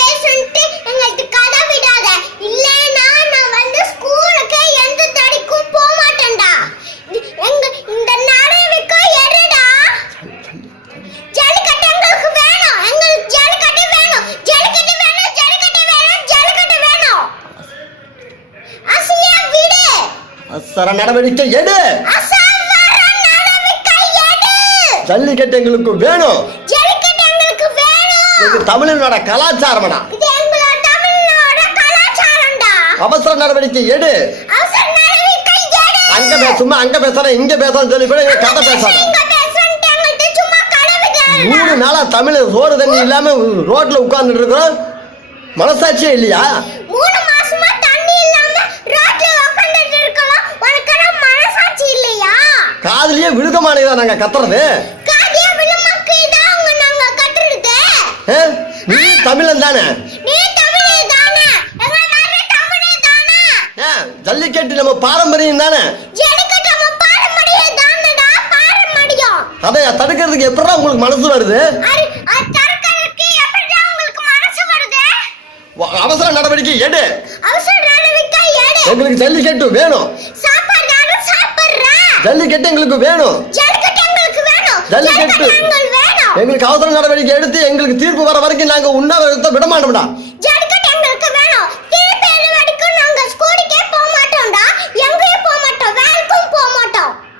பேசுன்ட்டு எங்களுக்கு கதை விடாத. இல்லனா நான் வந்து ஸ்கூலுக்கு எந்த தடிக்கும் போக மாட்டேன்டா. எங்க இந்த நடவுக்கு எருடா. ஜல்லிக்கட்டு எங்களுக்கு வேணும். எங்களுக்கு ஜல்லிக்கட்டு வேணும். ஜல்லிக்கட்டு வேணும். ஜல்லிக்கட்டு வேணும். ஜல்லிக்கட்டு வேணும். அசியா விடு. அவசர நடவடிக்கை எடு. ஜல்லிக்கட்டு எங்களுக்கு வேணும். ஜல்லிக்கட்டு எங்களுக்கு வேணும். இது தமிழனோட கலாச்சாரம்டா. இது எங்களோட தமிழனோட கலாச்சாரம்டா. அவசர நடவடிக்கை எடு. அவசர நடவடிக்கை எடு. அங்க பேசுமா அங்க பேசுறேன் இங்க பேசுறேன்னு சொல்லி கூட இங்க கதை பேசாத. இங்க பேசுறேன்ட்டு எங்களுக்கு சும்மா கதை விடாத. 3 நாளா தமிழ் சோறு தண்ணி இல்லாம ரோட்ல உட்கார்ந்துட்டு இருக்கோம். மனசாட்சியே இல்லையா? 3 மாசமா தண்ணி இல்லாம ரோட்ல உட்கார்ந்துட்டு இருக்கோம். உனக்கு மனசாட்சி இல்லையா? காதுலயே விழுக மாட்டேங்குதா நாங்க கத்துறது? காதியா விழுமக்குதா உங்க நாங்க கத்துறது? நீ தமிழன் தானே? நீ தமிழே தானே? எங்க நானே தமிழே தானே? ஜல்லிக்கட்டு நம்ம பாரம்பரியம் தானே? ஜல்லிக்கட்டு நம்ம பாரம்பரியம் தானடா. பாரம்பரியம். அதை தடுக்கிறதுக்கு எப்படிடா உங்களுக்கு மனசு வருது? அது தடுக்கிறதுக்கு எப்படிடா உங்களுக்கு மனசு வருது? அவசர நடவடிக்கை எடு. அவசர நடவடிக்கை எடு. எங்களுக்கு ஜல்லிக்கட்டு வேணும். சாப்பாடு சாப்பிடுறேன். ஜல்லிக்கட்டு எங்களுக்கு வேணும். ஜல்லிக்கட்டு எங்களுக்கு வேணும். ஜல்லிக்கட்டு எங்களுக்கு வேணும். எங்களுக்கு அவசர நடவடிக்கை எடுத்து எங்களுக்கு தீர்ப்பு வர வரைக்கும் நாங்க உண்ணாவிரதத்தை விட மாட்டோம்டா.